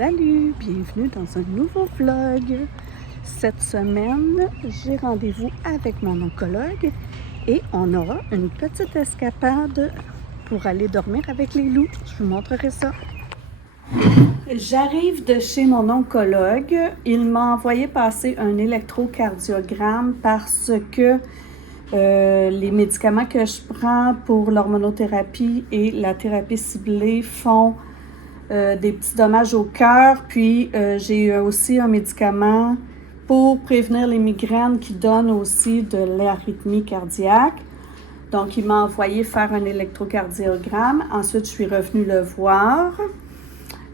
Salut, bienvenue dans un nouveau vlog. Cette semaine, j'ai rendez-vous avec mon oncologue et on aura une petite escapade pour aller dormir avec les loups. Je vous montrerai ça. J'arrive de chez mon oncologue. Il m'a envoyé passer un électrocardiogramme parce que les médicaments que je prends pour l'hormonothérapie et la thérapie ciblée font des petits dommages au cœur. Puis j'ai aussi un médicament pour prévenir les migraines qui donne aussi de l'arythmie cardiaque. Donc, il m'a envoyé faire un électrocardiogramme. Ensuite, je suis revenue le voir.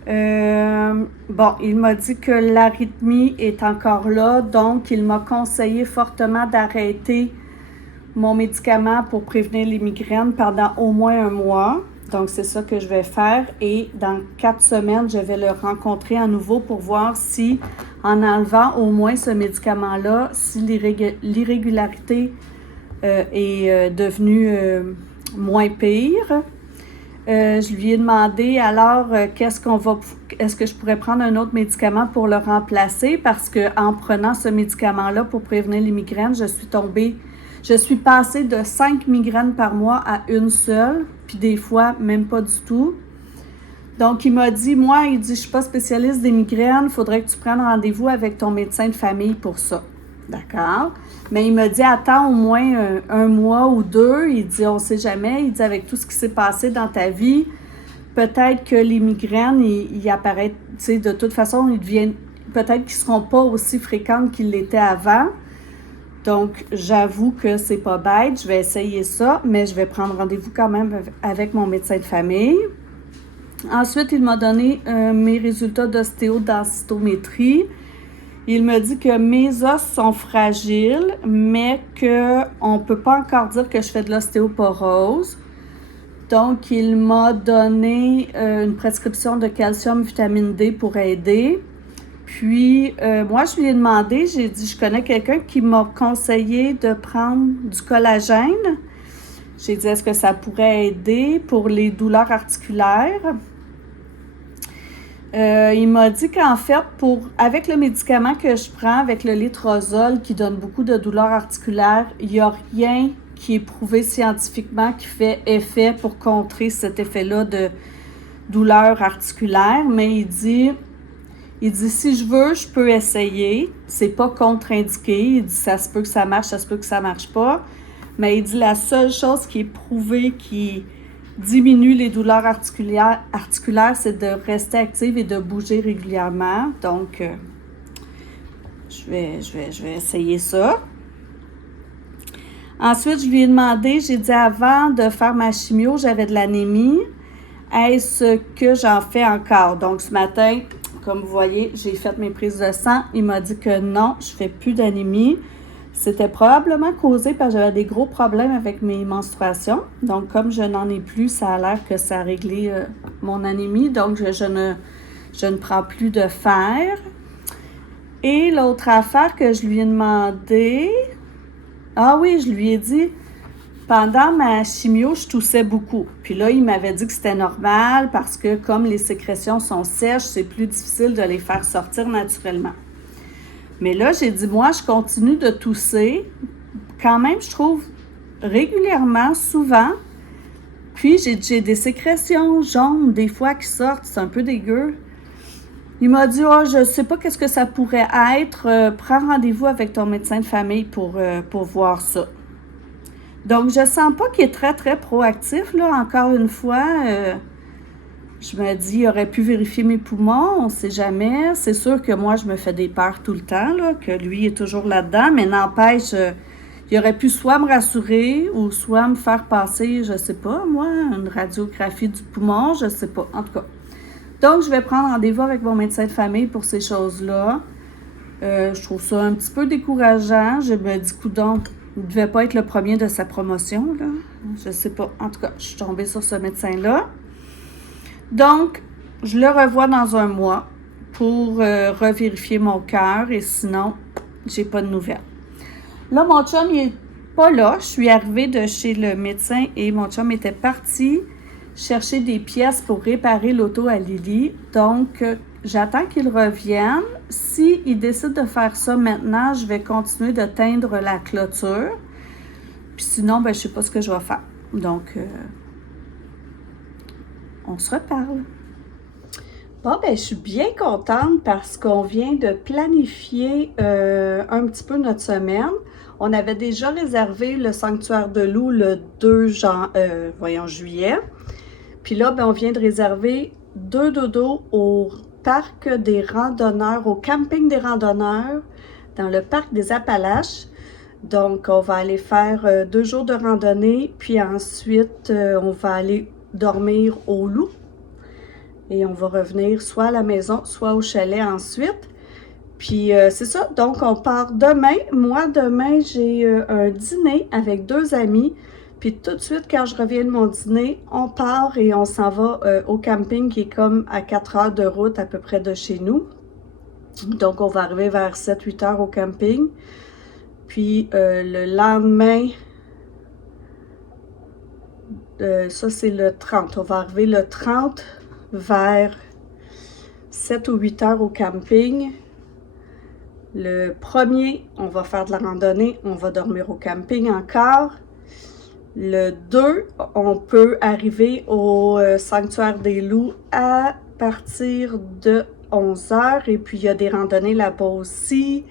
Il m'a dit que l'arythmie est encore là, donc il m'a conseillé fortement d'arrêter mon médicament pour prévenir les migraines pendant au moins un mois. Donc, c'est ça que je vais faire et dans 4 semaines, je vais le rencontrer à nouveau pour voir si, en enlevant au moins ce médicament-là, si l'irrégularité est devenue moins pire. Je lui ai demandé alors est-ce que je pourrais prendre un autre médicament pour le remplacer parce qu'en prenant ce médicament-là pour prévenir les migraines, je suis passée de 5 migraines par mois à une seule, puis des fois, même pas du tout. Donc, il m'a dit, je suis pas spécialiste des migraines, il faudrait que tu prennes rendez-vous avec ton médecin de famille pour ça. D'accord? Mais il m'a dit, attends au moins un mois ou 2. Il dit, on sait jamais. Il dit, avec tout ce qui s'est passé dans ta vie, peut-être que les migraines, ils apparaissent, tu sais, de toute façon, peut-être qu'ils seront pas aussi fréquentes qu'ils l'étaient avant. Donc, j'avoue que c'est pas bête, je vais essayer ça, mais je vais prendre rendez-vous quand même avec mon médecin de famille. Ensuite, il m'a donné mes résultats d'ostéodensitométrie. Il me dit que mes os sont fragiles, mais qu'on ne peut pas encore dire que je fais de l'ostéoporose. Donc, il m'a donné une prescription de calcium, vitamine D pour aider. Puis, moi, je lui ai demandé, j'ai dit, je connais quelqu'un qui m'a conseillé de prendre du collagène. J'ai dit, est-ce que ça pourrait aider pour les douleurs articulaires? Il m'a dit qu'en fait, avec le médicament que je prends, avec le létrozole qui donne beaucoup de douleurs articulaires, il n'y a rien qui est prouvé scientifiquement qui fait effet pour contrer cet effet-là de douleur articulaire. Mais il dit, si je veux, je peux essayer. C'est pas contre-indiqué. Il dit, ça se peut que ça marche, ça se peut que ça marche pas. Mais il dit, la seule chose qui est prouvée qui diminue les douleurs articulaires, c'est de rester active et de bouger régulièrement. Donc, je vais essayer ça. Ensuite, je lui ai demandé, j'ai dit avant de faire ma chimio, j'avais de l'anémie. Est-ce que j'en fais encore? Donc, ce matin, comme vous voyez, j'ai fait mes prises de sang. Il m'a dit que non, je ne fais plus d'anémie. C'était probablement causé parce que j'avais des gros problèmes avec mes menstruations. Donc, comme je n'en ai plus, ça a l'air que ça a réglé mon anémie. Donc, je ne prends plus de fer. Et l'autre affaire que je lui ai demandé... Ah oui, je lui ai dit... Pendant ma chimio, je toussais beaucoup. Puis là, il m'avait dit que c'était normal parce que comme les sécrétions sont sèches, c'est plus difficile de les faire sortir naturellement. Mais là, j'ai dit, moi, je continue de tousser. Quand même, je trouve régulièrement, souvent. Puis, j'ai des sécrétions jaunes, des fois, qui sortent. C'est un peu dégueu. Il m'a dit, je ne sais pas qu'est-ce que ça pourrait être. Prends rendez-vous avec ton médecin de famille pour voir ça. Donc, je sens pas qu'il est très, très proactif, là. Encore une fois, je me dis, il aurait pu vérifier mes poumons, on ne sait jamais. C'est sûr que moi, je me fais des peurs tout le temps, là, que lui est toujours là-dedans, mais n'empêche, il aurait pu soit me rassurer ou soit me faire passer, je ne sais pas, moi, une radiographie du poumon, je ne sais pas, en tout cas. Donc, je vais prendre rendez-vous avec mon médecin de famille pour ces choses-là. Je trouve ça un petit peu décourageant. Je me dis, coudonc, il ne devait pas être le premier de sa promotion, là. Je ne sais pas. En tout cas, je suis tombée sur ce médecin-là. Donc, je le revois dans un mois pour revérifier mon cœur et sinon, j'ai pas de nouvelles. Là, mon chum, il n'est pas là. Je suis arrivée de chez le médecin et mon chum était parti chercher des pièces pour réparer l'auto à Lily. Donc, j'attends qu'ils reviennent. S'ils décident de faire ça maintenant, je vais continuer de teindre la clôture. Puis sinon, ben, je sais pas ce que je vais faire. Donc, on se reparle. Bon, ben, je suis bien contente parce qu'on vient de planifier un petit peu notre semaine. On avait déjà réservé le sanctuaire de loup le 2 juillet. Puis là, ben, on vient de réserver 2 dodos au parc des randonneurs, au camping des randonneurs, dans le parc des Appalaches. Donc, on va aller faire 2 jours de randonnée, puis ensuite, on va aller dormir au loup. Et on va revenir soit à la maison, soit au chalet ensuite. Puis c'est ça, donc on part demain. Moi, demain, j'ai un dîner avec 2 amis. Puis tout de suite, quand je reviens de mon dîner, on part et on s'en va au camping qui est comme à 4 heures de route à peu près de chez nous. Donc on va arriver vers 7-8 heures au camping. Puis le lendemain, ça c'est le 30. On va arriver le 30 vers 7 ou 8 heures au camping. Le 1er, on va faire de la randonnée, on va dormir au camping encore. Le 2, on peut arriver au sanctuaire des loups à partir de 11 heures. Et puis, il y a des randonnées là-bas aussi.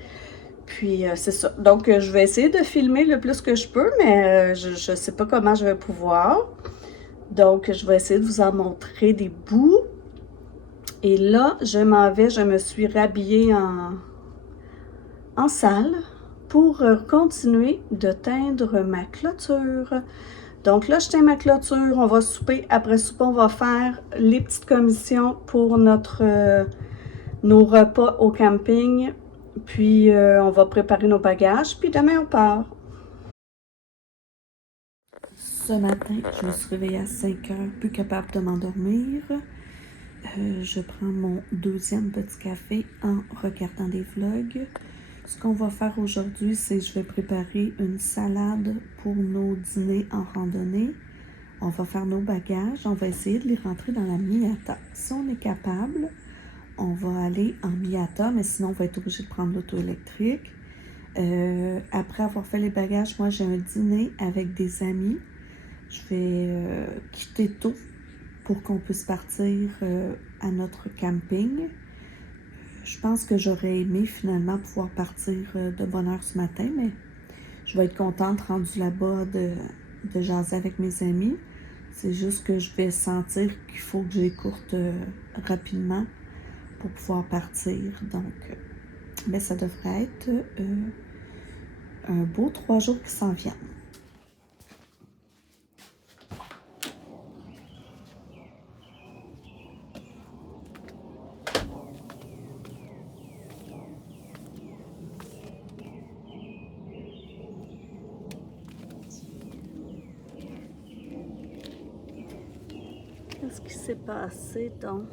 Puis, c'est ça. Donc, je vais essayer de filmer le plus que je peux, mais je ne sais pas comment je vais pouvoir. Donc, je vais essayer de vous en montrer des bouts. Et là, je m'en vais, je me suis rhabillée en salle pour continuer de teindre ma clôture. Donc là, je teins ma clôture, on va souper. Après souper, on va faire les petites commissions pour nos repas au camping. Puis, on va préparer nos bagages. Puis demain, on part. Ce matin, je me suis réveillée à 5 heures, plus capable de m'endormir. Je prends mon 2e petit café en regardant des vlogs. Ce qu'on va faire aujourd'hui, c'est que je vais préparer une salade pour nos dîners en randonnée. On va faire nos bagages, on va essayer de les rentrer dans la Miata. Si on est capable, on va aller en Miata, mais sinon on va être obligé de prendre l'auto électrique. Après avoir fait les bagages, moi j'ai un dîner avec des amis. Je vais quitter tôt pour qu'on puisse partir à notre camping. Je pense que j'aurais aimé finalement pouvoir partir de bonne heure ce matin, mais je vais être contente rendue là-bas de jaser avec mes amis. C'est juste que je vais sentir qu'il faut que j'écourte rapidement pour pouvoir partir. Donc, mais ça devrait être un beau 3 jours qui s'en viennent. Qu'est-ce qui s'est passé donc?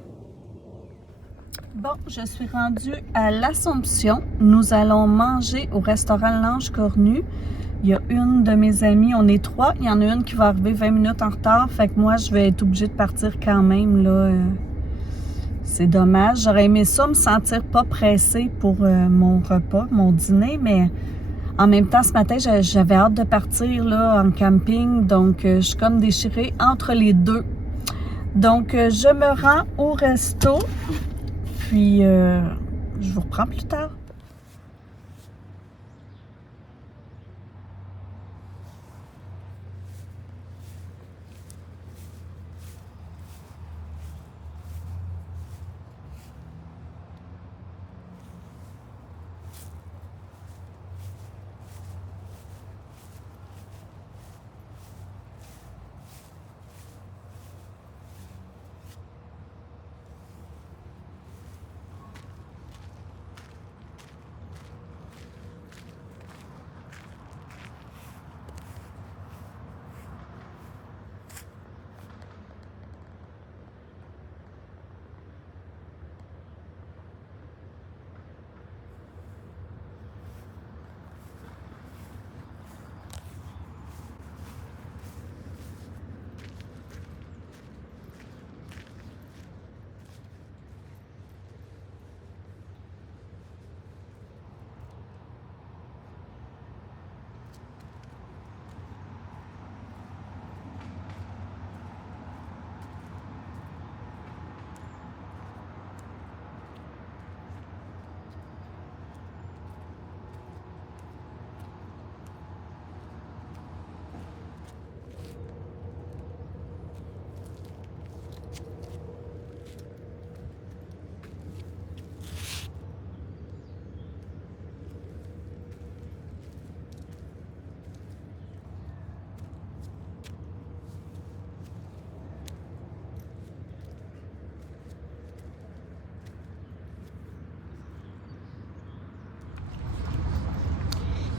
Bon, je suis rendue à l'Assomption. Nous allons manger au restaurant L'Ange Cornu. Il y a une de mes amies, on est 3. Il y en a une qui va arriver 20 minutes en retard. Fait que moi, je vais être obligée de partir quand même, là. C'est dommage. J'aurais aimé ça, me sentir pas pressée pour mon repas, mon dîner, mais en même temps, ce matin, j'avais hâte de partir, là, en camping. Donc, je suis comme déchirée entre les deux. Donc, je me rends au resto, puis je vous reprends plus tard.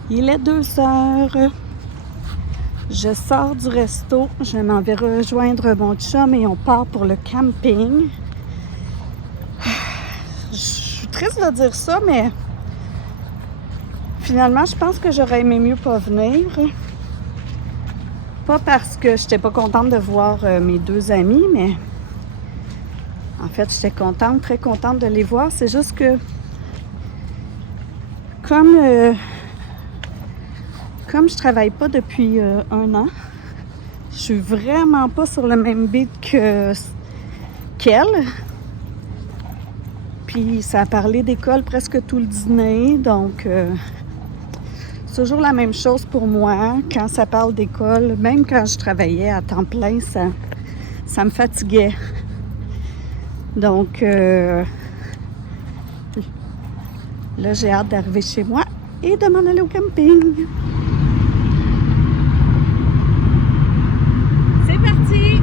Il est 2 heures. Je sors du resto. Je m'en vais rejoindre mon chum et on part pour le camping. Je suis triste de dire ça, mais finalement, je pense que j'aurais aimé mieux pas venir. Pas parce que j'étais pas contente de voir mes 2 amis, mais en fait, j'étais contente, très contente de les voir. C'est juste que comme je travaille pas depuis 1 an, je suis vraiment pas sur le même beat qu'elle. Puis ça a parlé d'école presque tout le dîner, donc c'est toujours la même chose pour moi. Quand ça parle d'école, même quand je travaillais à temps plein, ça me fatiguait. Donc là, j'ai hâte d'arriver chez moi et de m'en aller au camping. C'est parti!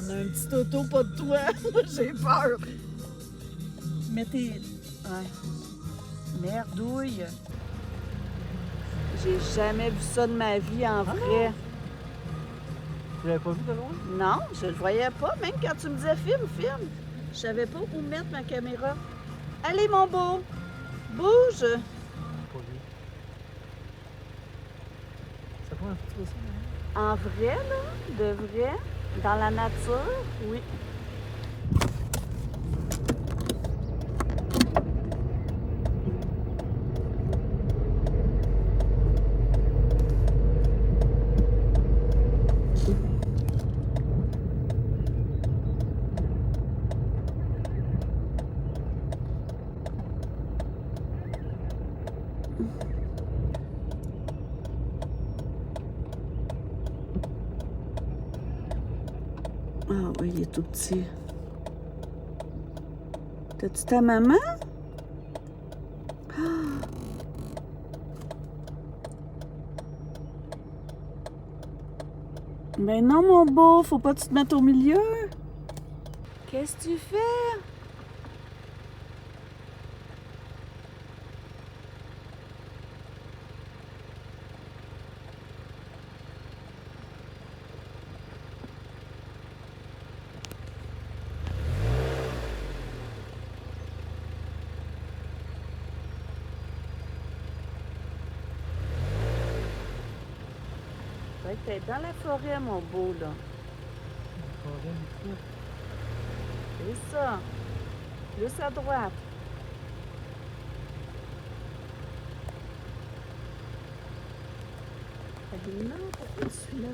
On a un petit auto pas de toit. J'ai peur. Mais t'es... Ouais. Merdouille. J'ai jamais vu ça de ma vie en vrai. Tu l'avais pas vu de loin? Non, je le voyais pas. Même quand tu me disais filme. Je savais pas où mettre ma caméra. Allez, mon beau. Bouge. Pas vu. Ça prend un petit aussi, hein? En vrai, là, de vrai, dans la nature, oui. Ah oui, il est tout petit. T'as-tu ta maman? Ben non, mon beau, faut pas que tu te mettes au milieu. Qu'est-ce que tu fais? Ouais, t'es dans la forêt, mon beau, là. C'est ça. Plus à droite. Elle dit non, pourquoi je suis là?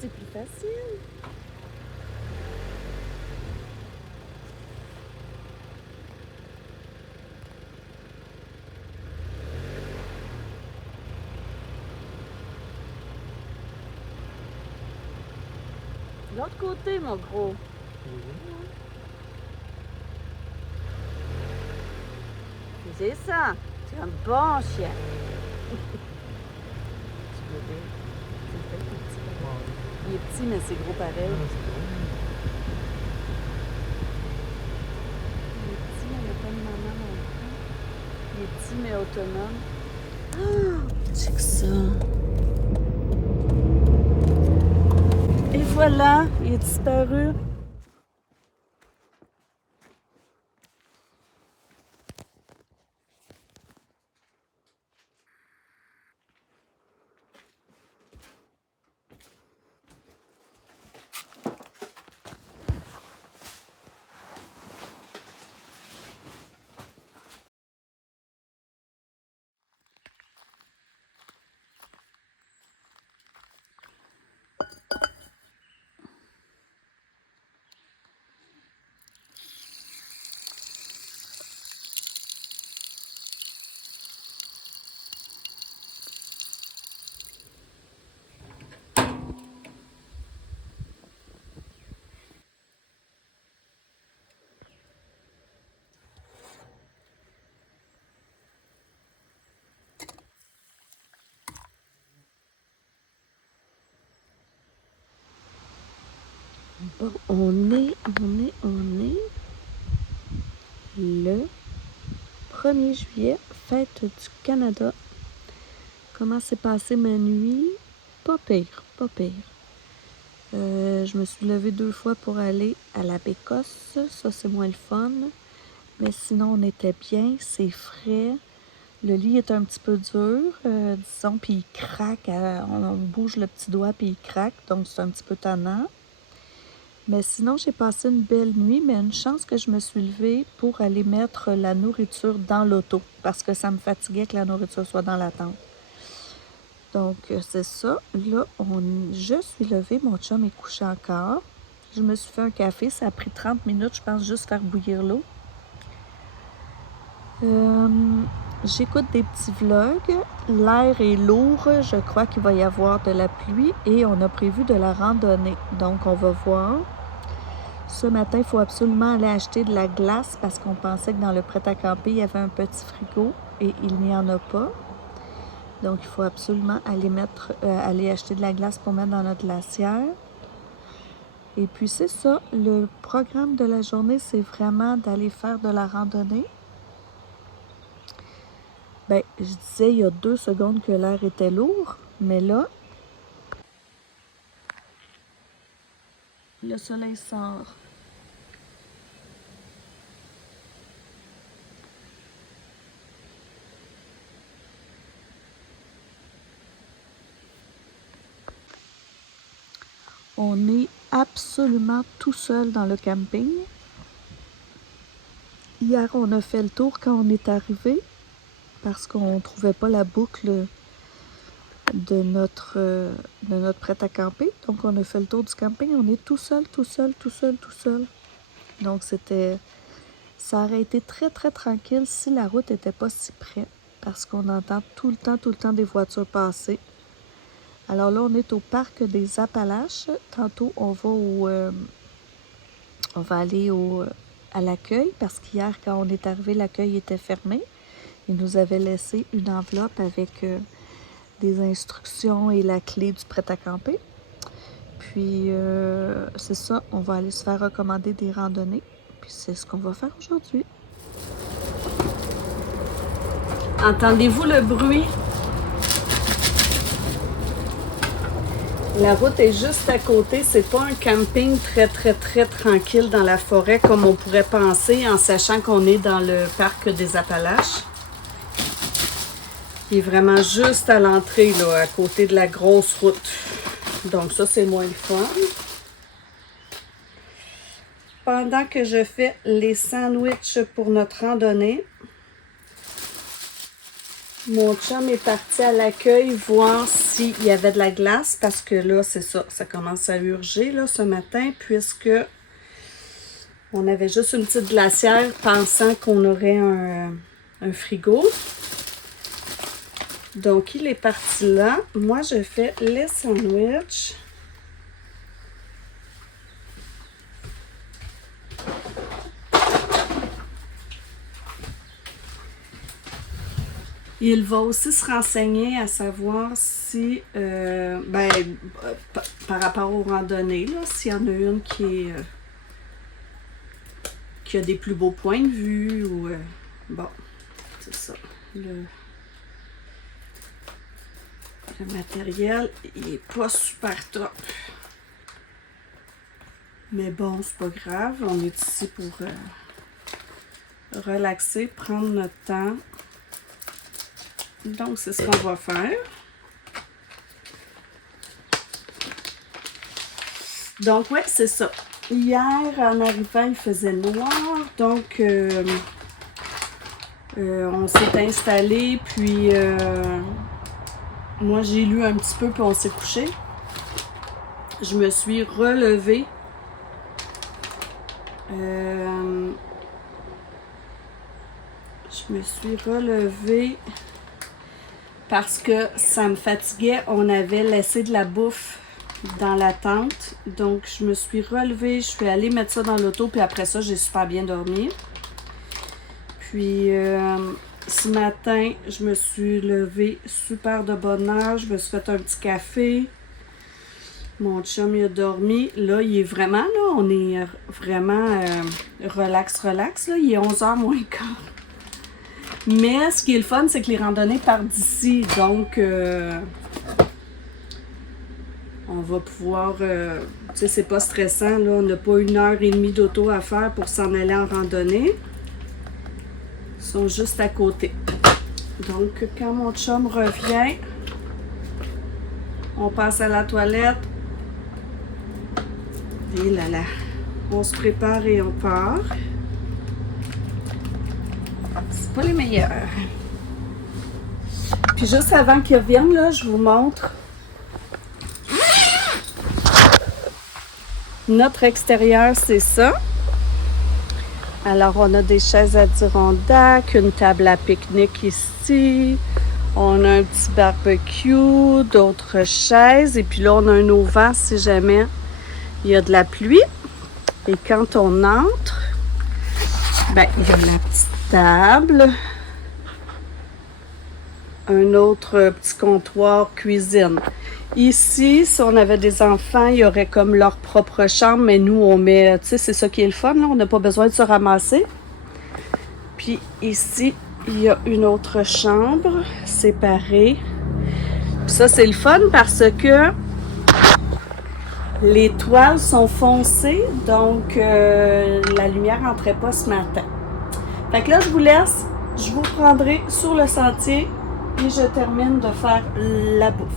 C'est plus facile. L'autre côté, mon gros. C'est ça. C'est un bon chien. Il est petit, mais c'est gros pareil. Il est petit, mais il n'a pas de maman non plus. Il est petit, mais autonome. Ah, c'est que ça. Et voilà, il est disparu. Bon, on est le 1er juillet, fête du Canada. Comment s'est passée ma nuit? Pas pire, pas pire. Je me suis levée 2 fois pour aller à la Bécosse. Ça, c'est moins le fun. Mais sinon, on était bien, c'est frais. Le lit est un petit peu dur, disons, puis il craque. On bouge le petit doigt, puis il craque. Donc, c'est un petit peu tannant. Mais sinon, j'ai passé une belle nuit, mais une chance que je me suis levée pour aller mettre la nourriture dans l'auto, parce que ça me fatiguait que la nourriture soit dans la tente. Donc, c'est ça. Là, je suis levée, mon chum est couché encore. Je me suis fait un café, ça a pris 30 minutes, je pense, juste faire bouillir l'eau. J'écoute des petits vlogs. L'air est lourd, je crois qu'il va y avoir de la pluie et on a prévu de la randonnée. Donc, on va voir. Ce matin, il faut absolument aller acheter de la glace parce qu'on pensait que dans le prêt-à-camper, il y avait un petit frigo et il n'y en a pas. Donc, il faut absolument aller acheter de la glace pour mettre dans notre glacière. Et puis, c'est ça. Le programme de la journée, c'est vraiment d'aller faire de la randonnée. Ben, je disais il y a 2 secondes que l'air était lourd, mais là, le soleil sort. On est absolument tout seul dans le camping. Hier, on a fait le tour quand on est arrivé parce qu'on ne trouvait pas la boucle de notre prêt-à-camper. Donc, on a fait le tour du camping. On est tout seul. Donc, ça aurait été très, très tranquille si la route n'était pas si près parce qu'on entend tout le temps des voitures passer. Alors là, on est au parc des Appalaches. Tantôt, on va aller à l'accueil parce qu'hier, quand on est arrivé, l'accueil était fermé. Ils nous avaient laissé une enveloppe avec des instructions et la clé du prêt-à-camper. Puis, c'est ça, on va aller se faire recommander des randonnées. Puis, c'est ce qu'on va faire aujourd'hui. Entendez-vous le bruit? La route est juste à côté. C'est pas un camping très tranquille dans la forêt comme on pourrait penser en sachant qu'on est dans le parc des Appalaches. Qui est vraiment juste à l'entrée, là, à côté de la grosse route. Donc ça, c'est moins le fun. Pendant que je fais les sandwichs pour notre randonnée, mon chum est parti à l'accueil voir s'il y avait de la glace parce que là, c'est ça, ça commence à urger là, ce matin puisque on avait juste une petite glacière pensant qu'on aurait un frigo. Donc, il est parti là. Moi, je fais les sandwichs. Il va aussi se renseigner à savoir si, par rapport aux randonnées, là, s'il y en a une qui a des plus beaux points de vue ou... bon, c'est ça. Le matériel, il est pas super top. Mais bon, c'est pas grave. On est ici pour relaxer, prendre notre temps. Donc, c'est ce qu'on va faire. Donc, ouais, c'est ça. Hier, en arrivant, il faisait noir. Donc, on s'est installé. Puis, moi, j'ai lu un petit peu, puis on s'est couché. Je me suis relevée. Parce que ça me fatiguait. On avait laissé de la bouffe dans la tente. Donc, je me suis relevée. Je suis allée mettre ça dans l'auto. Puis après ça, j'ai super bien dormi. Puis, ce matin, je me suis levée super de bonne heure. Je me suis fait un petit café. Mon chum, il a dormi. Là, il est vraiment, là, on est vraiment relax. Là. Il est 11h moins quart. Mais ce qui est le fun, c'est que les randonnées partent d'ici. Donc, on va pouvoir... tu sais, c'est pas stressant, là. On n'a pas 1h30 d'auto à faire pour s'en aller en randonnée. Ils sont juste à côté. Donc, quand mon chum revient, on passe à la toilette. Et là là, on se prépare et on part. C'est pas les meilleurs. Puis juste avant qu'ils reviennent, là, je vous montre notre extérieur, c'est ça. Alors, on a des chaises Adirondack, une table à pique-nique ici. On a un petit barbecue, d'autres chaises. Et puis là, on a un auvent si jamais il y a de la pluie. Et quand on entre, ben, il y a la petite table. Un autre petit comptoir cuisine. Ici, si on avait des enfants, il y aurait comme leur propre chambre, mais nous, on met, tu sais, c'est ça qui est le fun, là, on n'a pas besoin de se ramasser. Puis ici, il y a une autre chambre séparée. Puis ça, c'est le fun parce que les toiles sont foncées, donc la lumière n'entrait pas ce matin. Fait que là, je vous laisse, je vous prendrai sur le sentier et je termine de faire la bouffe.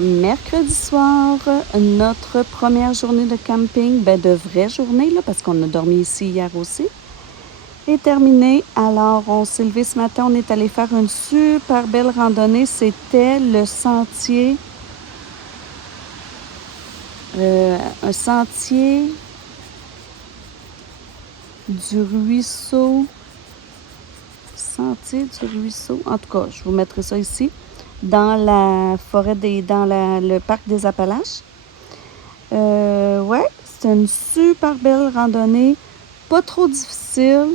Mercredi soir, notre première journée de camping, de vraie journée, là, parce qu'on a dormi ici hier aussi, est terminée. Alors, on s'est levé ce matin, on est allé faire une super belle randonnée. C'était le sentier, un sentier du ruisseau. Sentier du ruisseau. En tout cas, je vous mettrai ça ici. Dans la forêt dans le parc des Appalaches. Ouais, c'était une super belle randonnée, pas trop difficile.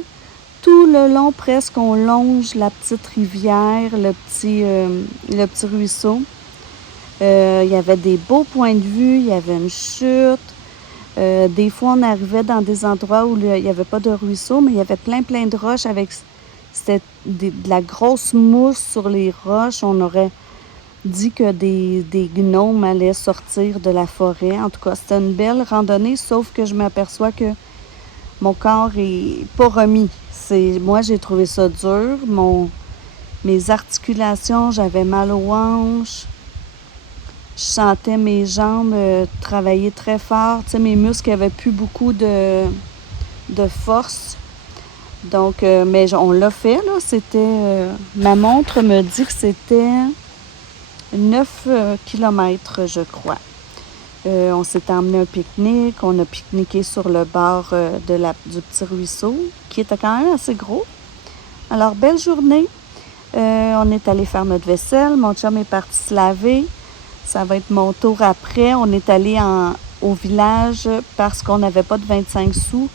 Tout le long, presque, on longe la petite rivière, le petit ruisseau. Il y avait des beaux points de vue, il y avait une chute. Des fois, on arrivait dans des endroits où il n'y avait pas de ruisseau, mais il y avait plein de roches avec... C'était de la grosse mousse sur les roches. On aurait dit que des gnomes allaient sortir de la forêt. En tout cas, c'était une belle randonnée, sauf que je m'aperçois que mon corps est pas remis. Moi, j'ai trouvé ça dur. Mes articulations, j'avais mal aux hanches. Je sentais mes jambes travailler très fort. Tu sais, mes muscles n'avaient plus beaucoup de force. Donc, mais on l'a fait, là. C'était... ma montre me dit que c'était 9 kilomètres, je crois. On s'est emmené un pique-nique. On a pique-niqué sur le bord du petit ruisseau, qui était quand même assez gros. Alors, belle journée. On est allé faire notre vaisselle. Mon chum est parti se laver. Ça va être mon tour après. On est allé au village parce qu'on n'avait pas de 25 sous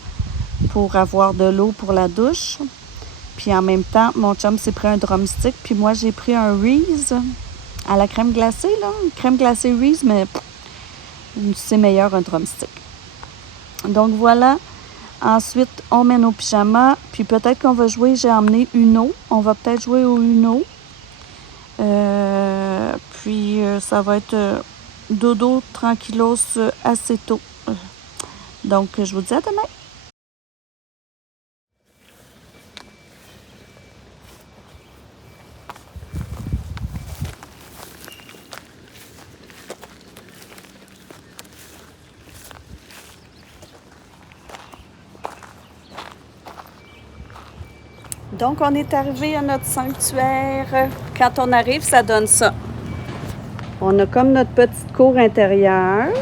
pour avoir de l'eau pour la douche. Puis en même temps, mon chum s'est pris un drumstick. Puis moi, j'ai pris un Reese à la crème glacée, là. Une crème glacée Reese, mais c'est meilleur un drumstick. Donc voilà. Ensuite, on met nos pyjamas. Puis peut-être qu'on va jouer. J'ai emmené Uno. On va peut-être jouer au Uno. Puis ça va être dodo tranquillos assez tôt. Donc, je vous dis à demain. Donc, on est arrivé à notre sanctuaire. Quand on arrive, ça donne ça. On a comme notre petite cour intérieure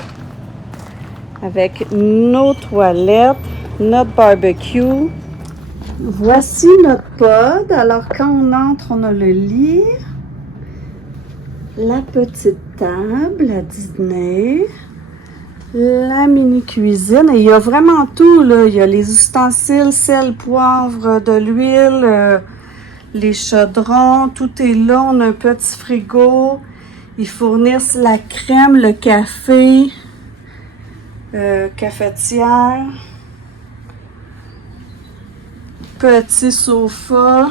avec nos toilettes, notre barbecue. Voici notre pod. Alors, quand on entre, on a le lit, la petite table à dîner, la mini-cuisine. Et il y a vraiment tout, là. Il y a les ustensiles, sel, poivre, de l'huile, les chaudrons. Tout est là. On a un petit frigo. Ils fournissent la crème, le café, cafetière. Petit sofa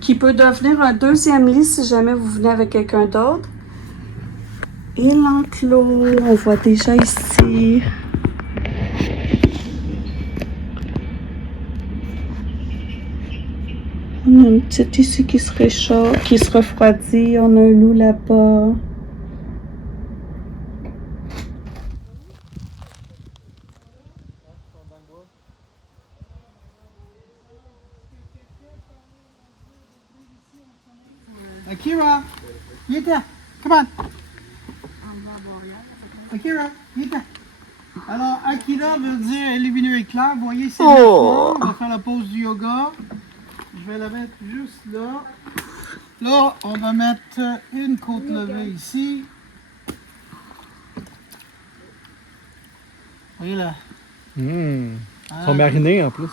qui peut devenir un deuxième lit si jamais vous venez avec quelqu'un d'autre. Et l'enclos, on voit déjà ici. On a une petite ici qui se réchauffe, qui se refroidit. On a un loup là-bas. Akira, Yita, come on. Akira, Yita. Alors, Akira veut dire lumineux éclair. Vous voyez, c'est on va faire la pause du yoga. Je vais la mettre juste là. Là, on va mettre une côte levée ici. Voyez là. Ils sont marinés en plus.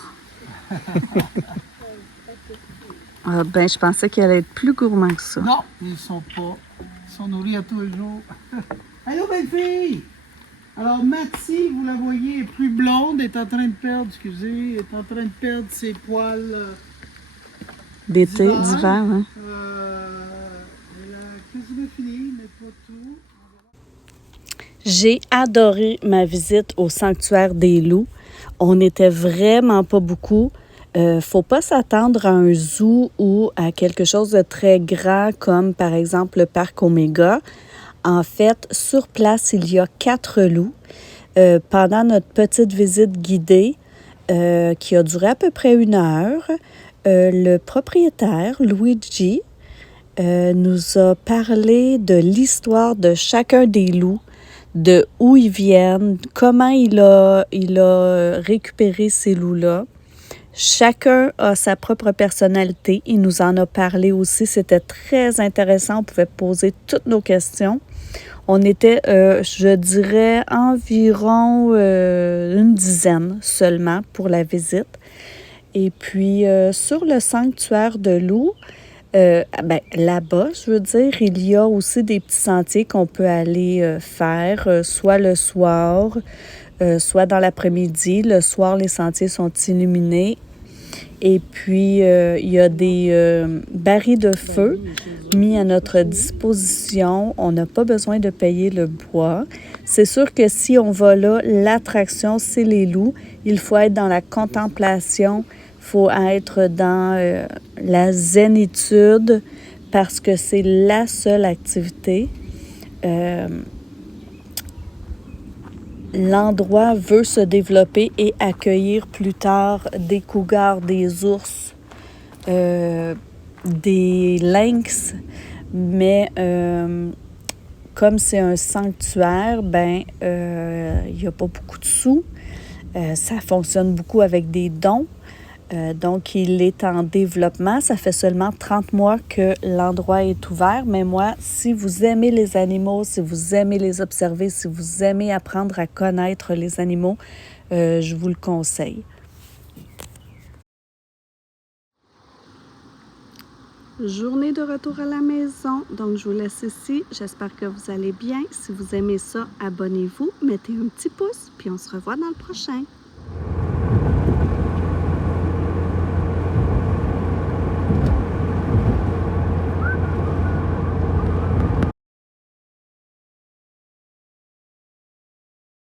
Ben, je pensais qu'il allait être plus gourmand que ça. Non, ils sont pas. Ils sont nourris à tous les jours. Allô, belle fille! Alors, Mathie, vous la voyez, est plus blonde, est en train de perdre, excusez, est en train de perdre ses poils D'été, d'hiver, hein? Elle a quasiment fini, mais pas tout. J'ai adoré ma visite au sanctuaire des loups. On n'était vraiment pas beaucoup. Faut pas s'attendre à un zoo ou à quelque chose de très grand comme par exemple le parc Omega. En fait, sur place, il y a 4 loups. Pendant notre petite visite guidée qui a duré à peu près 1 heure, le propriétaire, Luigi, nous a parlé de l'histoire de chacun des loups, de où ils viennent, comment il a récupéré ces loups-là. Chacun a sa propre personnalité. Il nous en a parlé aussi. C'était très intéressant. On pouvait poser toutes nos questions. On était, je dirais, environ 10 seulement pour la visite. Et puis, sur le sanctuaire de loups, là-bas, je veux dire, il y a aussi des petits sentiers qu'on peut aller faire, soit le soir, soit dans l'après-midi. Le soir, les sentiers sont illuminés. Et puis, il y a des barils de feu mis à notre disposition. On n'a pas besoin de payer le bois. C'est sûr que si on va là, l'attraction, c'est les loups. Il faut être dans la contemplation. Il faut être dans la zénitude parce que c'est la seule activité. L'endroit veut se développer et accueillir plus tard des cougars, des ours, des lynx, mais comme c'est un sanctuaire, il n'y a pas beaucoup de sous. Ça fonctionne beaucoup avec des dons. Donc, il est en développement. Ça fait seulement 30 mois que l'endroit est ouvert. Mais moi, si vous aimez les animaux, si vous aimez les observer, si vous aimez apprendre à connaître les animaux, je vous le conseille. Journée de retour à la maison. Donc, je vous laisse ici. J'espère que vous allez bien. Si vous aimez ça, abonnez-vous, mettez un petit pouce, puis on se revoit dans le prochain.